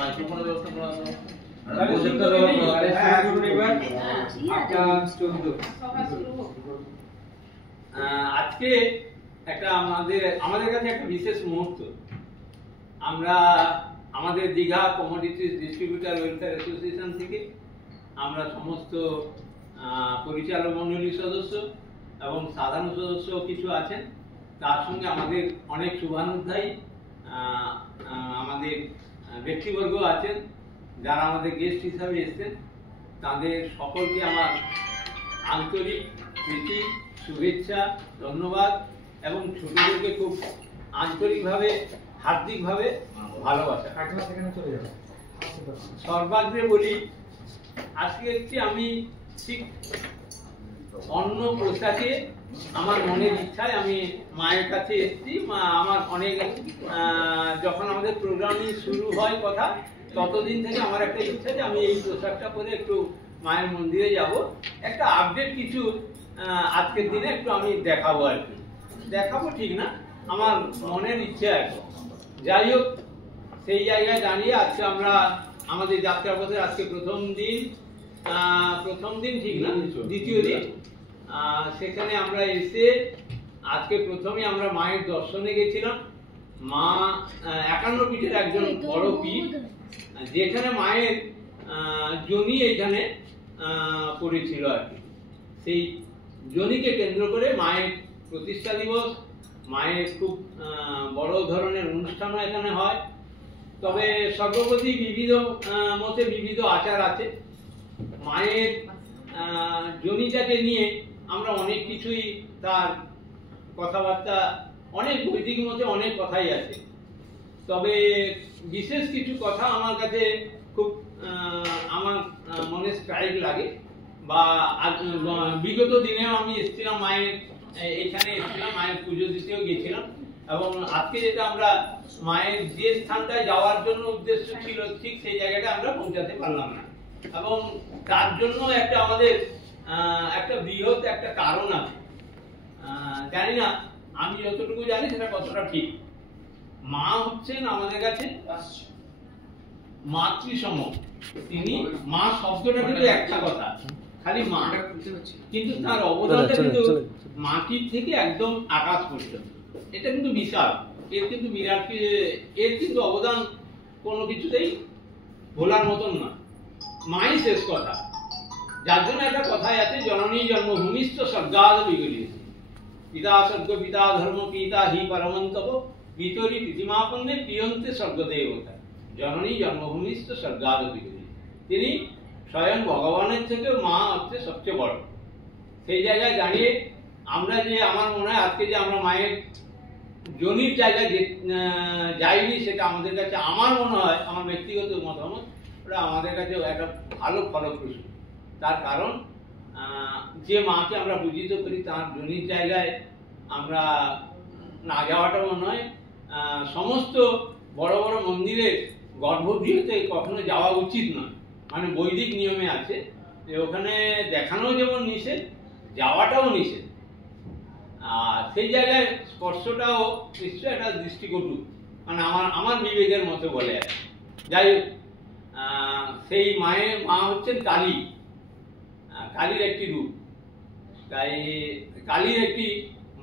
মাইক্রোফোনের ব্যবস্থা করা আছে। আজকে একটা আমাদের কাছে একটা বিশেষ মুহূর্ত। আমরা আমাদের Digha commodities distributor welfare association থেকে আমরা সমস্ত পরিচালক মণ্ডলীর সদস্য এবং সাধারণ সদস্য কিছু আছেন, তার সঙ্গে আমাদের অনেক শুভানুধ্যায়ী আমাদের ব্যক্তিবর্গ আছেন যারা আমাদের গেস্ট হিসাবে এসেছেন। তাদের সকলকে আমার আন্তরিক প্রীতি, শুভেচ্ছা, ধন্যবাদ এবং ছোটদেরকে খুব আন্তরিকভাবে হার্দিকভাবে ভালোবাসা। সর্বাগ্রে বলি, আজকে আমি ঠিক অন্য পোশাকে আমার মনের ইচ্ছায় আমি মায়ের কাছে এসেছি। আমার অনেক যখন আমাদের প্রোগ্রামিং শুরু হয় কথা, ততদিন থেকে আমার একটা ইচ্ছা যে আমি এই পোশাকটা পরে একটু মায়ের মন্দিরে যাব, একটা আপডেট কিছু আজকের দিনে একটু আমি দেখাবো আর কি। দেখাবো ঠিক না, আমার মনের ইচ্ছে আর কি। যাই হোক, সেই জায়গায় দাঁড়িয়ে আজকে আমরা আমাদের যাত্রাপথের আজকে প্রথম দিন ঠিক না, দ্বিতীয় দিন। সেখানে আমরা এসে আজকে প্রথমে আমরা মায়ের দর্শনে গেছিলাম। মা 51 পীঠের একজন বড় পীঠ, যেখানে মায়ের জনি এখানে পড়েছিল আর কি। সেই জনিকে কেন্দ্র করে মায়ের প্রতিষ্ঠা দিবস, মায়ের খুব বড় ধরনের অনুষ্ঠানও এখানে হয়। তবে সর্বপ্রতি বিবিধ মতে বিবিধ আচার আছে। মায়ের জনিটাকে নিয়ে আমরা অনেক কিছুই, তার কথাবার্তা অনেক বৈদিক মতে অনেক কথাই আছে। তবে বিশেষ কিছু কথা আমার কাছে খুব আমার মনে স্ট্রাইক লাগে, বা বিগত দিনেও আমি এসেছিলাম মায়ের এখানে এসেছিলাম, মায়ের পুজো দিতেও গেছিলাম। এবং আজকে যেটা আমরা মায়ের যে স্থানটায় যাওয়ার জন্য উদ্দেশ্য ছিল, ঠিক সেই জায়গাটা আমরা পৌঁছাতে পারলাম না। এবং তার জন্য একটা আমাদের একটা বৃহৎ একটা কারণ আছে। জানি না, আমি যতটুকু জানি সেটা কতটা ঠিক। মা হচ্ছেন আমাদের কাছে মাতৃসম। তিনি মা শব্দটা কিন্তু একটা কথা, খালি মা, কিন্তু তার অবদানটা কিন্তু মাটির থেকে একদম আকাশ পর্যন্ত। এটা কিন্তু বিশাল, এর কিন্তু বিরাট, এর কিন্তু অবদান কোনো কিছুতেই ভোলার মতন না। মাই শেষ কথা, যার জন্য একটা কথাই আছে, জননী জন্মভূমিস্থ স্বর্গাদ বিগলিয়েছে, পিতা স্বর্গ পিতা ধর্ম পিতা হি পরমন্তপ বিতরি প্রীতিমাপন্নে প্রিয়ন্তে স্বর্গদেবতা। জননী জন্মভূমিস্থ স্বর্গাদ বিগলিয়েছে, তিনি স্বয়ং ভগবানের থেকে মা হচ্ছে সবচেয়ে বড়। সেই জায়গায় দাঁড়িয়ে আমরা যে, আমার মনে হয় আজকে যে আমরা মায়ের জনির জায়গায় যাইনি, সেটা আমাদের কাছে, আমার মনে হয়, আমার ব্যক্তিগত মতামত, ওটা আমাদের কাছে একটা ভালো ফলপ্রসূ। তার কারণ যে মাকে আমরা পূজিত করি, তার জনির জায়গায় আমরা না যাওয়াটা মনে হয় সমস্ত বড় বড় মন্দিরের গর্ভগৃহতে কখনো যাওয়া উচিত নয়। মানে বৈদিক নিয়মে আছে যে ওখানে দেখানো যেমন নিষেধ, যাওয়াটাও নিষেধ। আর সেই জায়গায় স্পর্শটাও নিশ্চয় একটা দৃষ্টিকটু, মানে আমার বিবেকের মতো বলে আছে। যাই হোক, সেই মা হচ্ছেন কালী, কালীর একটি রূপ। তাই কালীর একটি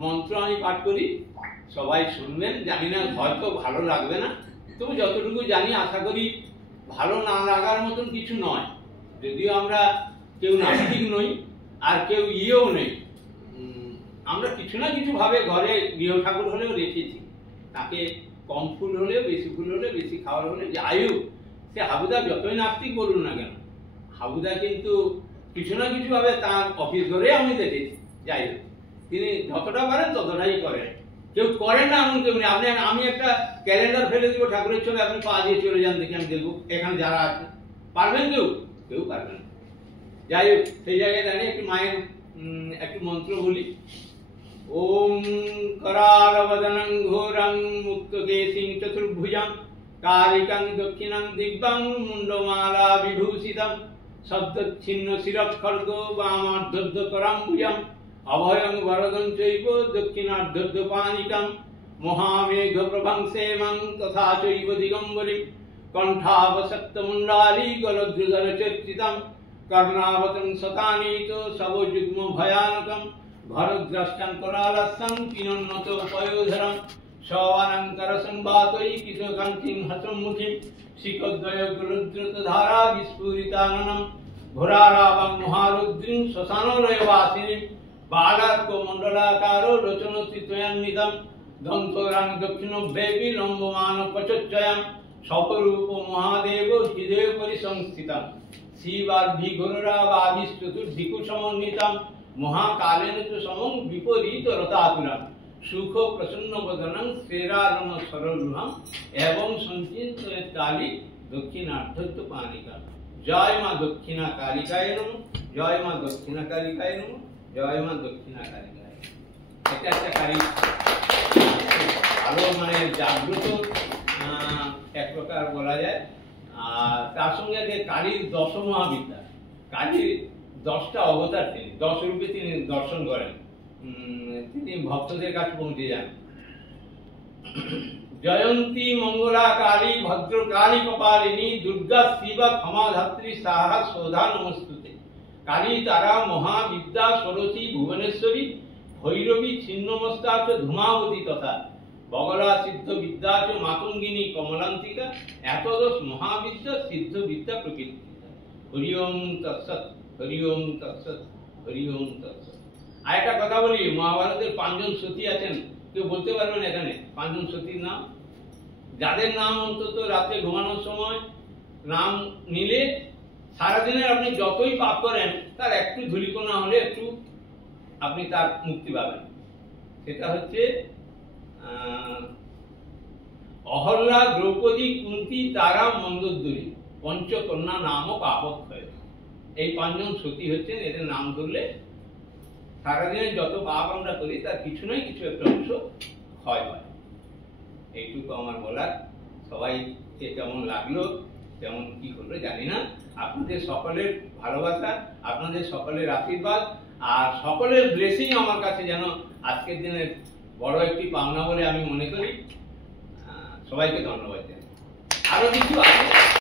মন্ত্র আমি পাঠ করি, সবাই শুনবেন। জানি না, হয়তো ভালো লাগবে না, তবু যতটুকু জানি আশা করি ভালো না লাগার মতন কিছু নয়। যদিও আমরা কেউ নাস্তিক নই আর কেউ ইয়েও নেই, আমরা কিছু না কিছু ভাবে ঘরে গৃহ ঠাকুর হলেও রেখেছি। তাকে কম ফুল হলেও, বেশি ফুল হলে, বেশি খাওয়ার হলে, যাই হোক, সে হাবুদা যতই নাস্তিক বলুন না কেন, হাবুদা কিন্তু কিছু না কিছু ভাবে তার অফিস ঘরে আমি দেখেছি। যাই হোক, তিনি যতটা পারেন ততটাই করেন, কেউ করেন না এমন কেউ নেই। আমি একটা ক্যালেন্ডার ফেলে দিব ঠাকুরের ছবি, আপনি পা দিয়ে চলে যান, দেখে আমি দেখবো এখানে যারা আছে। পারবেন কেউ পারবেন না। যাই হোক, সেই জায়গায় দাঁড়িয়ে একটু মায়ের একটু মন্ত্র বলি। ওম करालवदनं घोरं मुक्तकेशिं चतुर्भुजं कालिकं दक्षिणं दिव्यं मुण्डमाला विभूषितं शब्दच्छिन्न शिरःखड्गो वामार्धद्वकराम्बुजं अभयं वरदं चैव दक्षिणार्धद्वपानिकं महामेघप्रभं सेमं तथा चैव दिगम्बरीं কণ্ঠাবসক্তমুণ্ডালী গলদ্রুদলচর্চিতম কর্ণাবতং শতানীত সবযুগ্ম ভয়ানকম ভরদ্রষ্টং করালস্যং পিনন্নত পয়োধরম সওয়ানঙ্কর সংবাতৈ কিশোকান্তিং হসমুখিম শিখদ্বয় গুরুদ্রুত ধারা বিস্ফুরিতাননম ঘোরারাবং মহারুদ্রিং শ্মশানলয়বাসিনীম বালার্ক মণ্ডলাকার রচনচিত্রয়ান্বিতম দন্তরাং দক্ষিণভ্রেবি লম্বমান পচচ্চয়ম সপরূপ মহাদেব হৃদয় পরিসংস্থিতম শিবার্ধিঘোরাবাধিশ্চতুর্দিকু সমন্বিতম মহাকালেন চ সমং বিপরীত রতাতুরম সুখ প্রসন্ন বদনং শ্রেরারণ সরলুহম এবং সঞ্চিত কালী দক্ষিণার্ধত্ব পানিকা। জয় মা দক্ষিণা কালিকায় নমঃ, জয় মা দক্ষিণা কালিকায় নমঃ, জয় মা দক্ষিণা কালিকায়। এটা একটা কালী ভালো মানে জাগ্রত এক প্রকার বলা যায়। আর তার সঙ্গে আছে কালীর দশ মহাবিদ্যা। কালীর 10টা অবতার, তিনি 10 রূপে তিনি দর্শন করেন, তিনি ভক্তদের কাছে পৌঁছে যান। জয়ন্তী মঙ্গলা কালী ভদ্র কালী কপালিনী দুর্গা শিবা ক্ষমাধাত্রী সাহা সৌধা নমস্তুতে। কালী তারা মহাবিদ্যা ষোড়শী ভুবনেশ্বরী ভৈরবী ছিন্নমস্তা চ ধূমাবতী তথা বগলা সিদ্ধ বিদ্যা চ মাতঙ্গিনী কমলান্তিকা এতদশ মহাবিদ্যা সিদ্ধ বিদ্যা প্রকৃতি। হরি ওম তৎসৎ, হরি ওম তৎসৎ, হরি ওম তৎসৎ। আর একটা কথা বলি, মহাভারতের 5 জন সতী আছেন, কেউ বলতে পারবেন এখানে 5 জন সতীর নাম? যাদের নাম অন্তত রাতে ঘুমানোর সময় নাম নিলে সারাদিনের আপনি যতই পাপ করেন তার একটু ধূলিকণা হলে একটু আপনি তার মুক্তি পাবেন। সেটা হচ্ছে অহল্যা, দ্রৌপদী, কুন্তী, তারা, মন্দোদরী, পঞ্চকন্যা নাম পাপক্ষয়। এই 5 জন সতী হচ্ছেন, এদের নাম ধরলে সারাদিনে যত পাপ আমরা করি তার কিছু নয় কিছু একটা অংশ ক্ষয় হয়। এইটুকু আমার বলার। সবাইকে কেমন লাগলো, কেমন কি হলো জানি না। আপনাদের সকলের ভালোবাসা, আপনাদের সকলের আশীর্বাদ আর সকলের ব্লেসিং আমার কাছে যেন আজকের দিনের বড় একটি পাওনা বলে আমি মনে করি। সবাইকে ধন্যবাদ জানাই। আরো কিছু আছে।